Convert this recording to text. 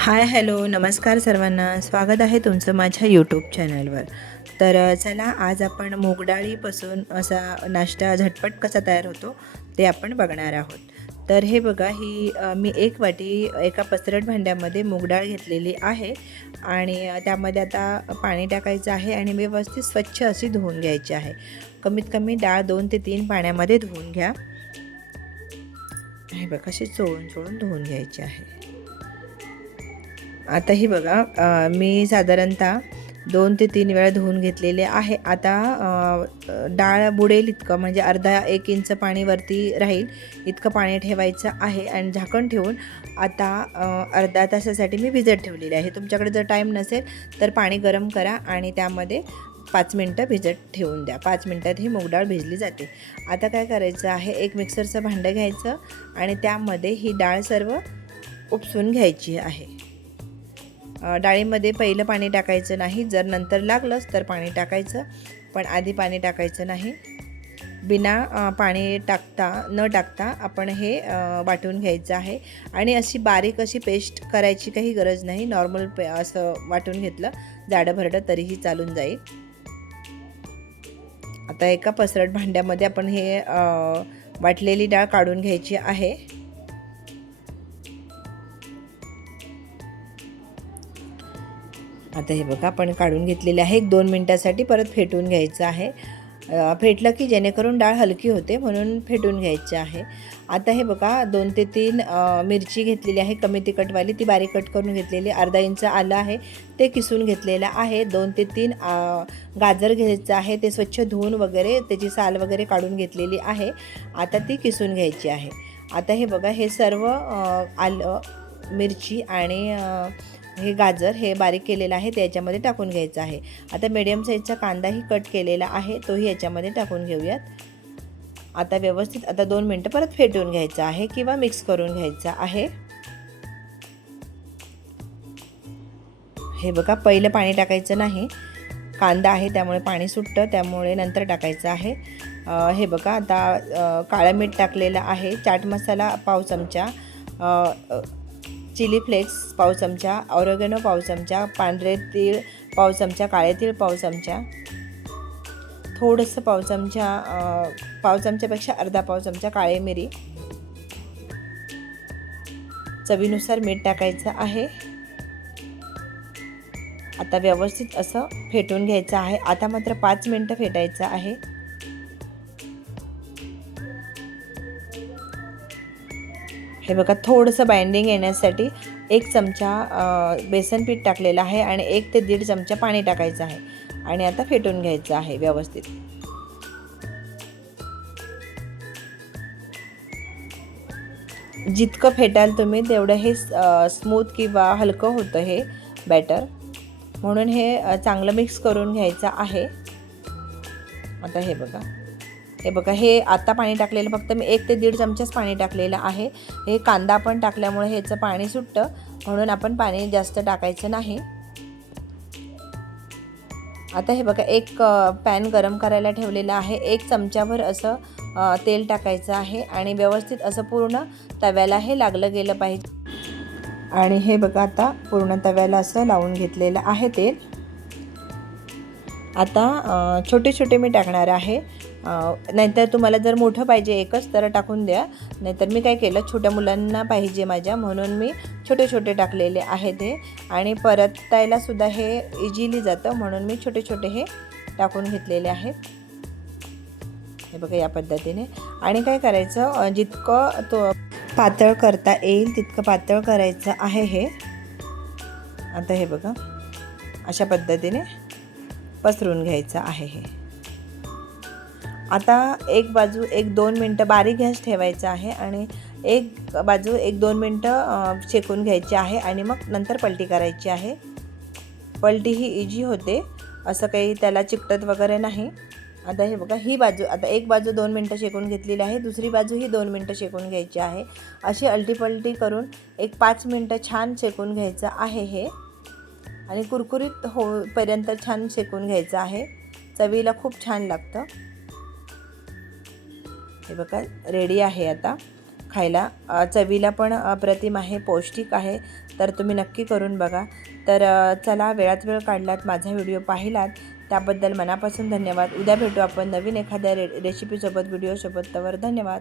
Hi hello नमस्कार सर्वांना, स्वागत आहे तुमचं माझ्या यूट्यूब चॅनलवर. तर चला आज आपण मूग डाळीपासून असा नाश्ता झटपट कसा तयार होतो ते आपण बघणार आहोत. तर हे बघा, ही मी एक वाटी एका पसरट भांड्यामध्ये मूग डाळ घेतलेली आहे आणि त्यामध्ये आता पाणी टाकायचं आहे आणि व्यवस्थित स्वच्छ अशी धुवून घ्यायची आहे. कमीत कमी डाळ 2 ते 3 पाण्यामध्ये धुवून घ्या. हे बघा, अशी चोळून धुवून घ्यायची आहे. आता ही बघा, मी साधारणतः 2 ते 3 वेळा धुवून घेतलेले आहे. आता डाळ बुडेल इतकं, म्हणजे अर्धा 1 इंच पाणी वरती राहील इतकं पाणी ठेवायचं आहे आणि झाकण ठेवून आता अर्धा तासासाठी मी भिजत ठेवलेले आहे. तुमच्याकडे जर टाईम नसेल तर पाणी गरम करा आणि त्यामध्ये 5 मिनटं भिजत ठेवून द्या. 5 मिनटात ही मूग डाळ भिजली जाते. आता काय करायचं आहे, एक मिक्सरचं भांडं घ्यायचं आणि त्यामध्ये ही डाळ सर्व उपसून घ्यायची आहे. डाळीमध्ये पहिलं पाणी टाकायचं नाही, जर नंतर लागलंच तर पाणी टाकायचं, पण आधी पाणी टाकायचं नाही. बिना पाणी न टाकता आपण हे वाटून घ्यायचं आहे आणि अशी बारीक अशी पेस्ट करायची काही गरज नाही. नॉर्मल असं वाटून घेतलं जाडं भरडं तरीही चालून जाईल. आता एका पसरट भांड्यामध्ये आपण हे वाटलेली डाळ काढून घ्यायची आहे. आता हे बघा, आपण काढून घेतलेले आहे. 1-2 मिनटासाठी परत फेटून घ्यायचं आहे. फेटलं की जेणेकरून डाळ हलकी होते, म्हणून फेटून घ्यायची आहे. आता हे बघा, 2 ते 3 मिरची घेतलेली आहे कमी तिखटवाली, ती बारीक कट करून घेतलेली. अर्धा इंच आलं आहे ते किसून घेतलेलं आहे. 2 ते 3 गाजर घ्यायचं आहे, ते स्वच्छ धुवून वगैरे त्याची साल वगैरे काढून घेतलेली आहे. आता ती किसून घ्यायची आहे. आता हे बघा, हे सर्व आलं, मिरची आणि हे गाजर हे बारीक केलेलं आहे ते याच्यामध्ये टाकून घ्यायचं आहे. आता मीडियम साईजचा कांदाही कट केलेला आहे, तोही याच्यामध्ये टाकून घेऊयात. आता व्यवस्थित 2 मिनटं परत फेटून घ्यायचं आहे किंवा मिक्स करून घ्यायचं आहे. हे बघा, पहिलं पाणी टाकायचं नाही, कांदा आहे त्यामुळे पाणी सुटतं, त्यामुळे नंतर टाकायचं आहे. हे बघा, आता काळं मीठ टाकलेलं आहे, चाट मसाला पाव चमचा, चिली फ्लेक्स पाव चमचा, ऑरेगॅनो पाव चमचा, पांढरे तीळ पाव चमचा, काळे तीळ पाव चमचा, थोडंसं पाव चमच्यापेक्षा अर्धा पाव चमचा काळे मिरी, चवीनुसार मीठ टाकायचं आहे. आता व्यवस्थित असं फेटून घ्यायचं आहे. आता मात्र 5 मिनटं फेटायचं आहे. हे बघा, थोडंसं बाइंडिंग येण्यासाठी 1 चमचा बेसन पीठ टाकलेलं आहे आणि 1 ते 1.5 चमचा पाणी टाकायचं आहे आणि आता फेटून घ्यायचं आहे व्यवस्थित. जितकं फेटाल तुम्ही तेवढं हे स्मूथ किंवा हलकं होतं हे बॅटर, म्हणून हे चांगलं मिक्स करून घ्यायचं आहे. आता हे बघा, हे आता पाणी टाकलेलं फक्त मी 1 ते 1.5 चमचाच पाणी टाकलेलं आहे. हे कांदा पण टाकल्यामुळे ह्याचं पाणी सुटतं, म्हणून आपण पाणी जास्त टाकायचं नाही. आता हे बघा, एक पॅन गरम करायला ठेवलेला आहे. 1 चमचाभर असं तेल टाकायचं आहे आणि व्यवस्थित असं पूर्ण तव्याला हे लागलं गेलं पाहिजे. आणि हे बघा, आता पूर्ण तव्याला असं लावून घेतलेलं आहे तेल. आता छोटे छोटे मी टाकणार आहे, नाहीतर तुम्हाला जर मोठं पाहिजे एकच तर टाकून द्या. नाहीतर मी काय केलं, छोट्या मुलांना पाहिजे माझ्या, म्हणून मी छोटे छोटे टाकलेले आहेत हे. आणि परतायलासुद्धा हे इझिली जातं, म्हणून मी छोटे छोटे हे टाकून घेतलेले आहेत. हे बघा, या पद्धतीने. आणि काय करायचं, जितकं तो पातळ करता येईल तितकं पातळ करायचं आहे हे. आता हे बघा, अशा पद्धतीने पसरून घ्यायचं आहे हे. आता एक बाजू 1-2 मिनटं बारीक गॅस ठेवायचा आहे आणि एक बाजू 1-2 मिनटं शेकून घ्यायची आहे आणि मग नंतर पलटी करायची आहे. पलटी ही इझी होते, असं काही त्याला चिकटत वगैरे नाही. आता हे बघा, ही बाजू, आता एक बाजू 2 मिनटं शेकून घेतलेली आहे, दुसरी बाजूही 2 मिनटं शेकून घ्यायची आहे. अशी अलटीपलटी करून 1-5 मिनटं छान शेकून घ्यायचं आहे हे. आणि कुरकुरीत होईपर्यंत छान शेकून घ्यायचं आहे, चवीला खूप छान लागतं. हे बघा, रेडी आहे. आता खायला. चवीला पण अप्रतिम आहे, पौष्टिक आहे. तर तुम्ही नक्की करून बघा. तर चला, वेळात वेळ काढलात, माझा व्हिडिओ पाहिलात त्याबद्दल मनापासून धन्यवाद. उद्या भेटू आपण नवीन एखाद्या रेसिपीसोबत, व्हिडिओसोबत. तवर धन्यवाद.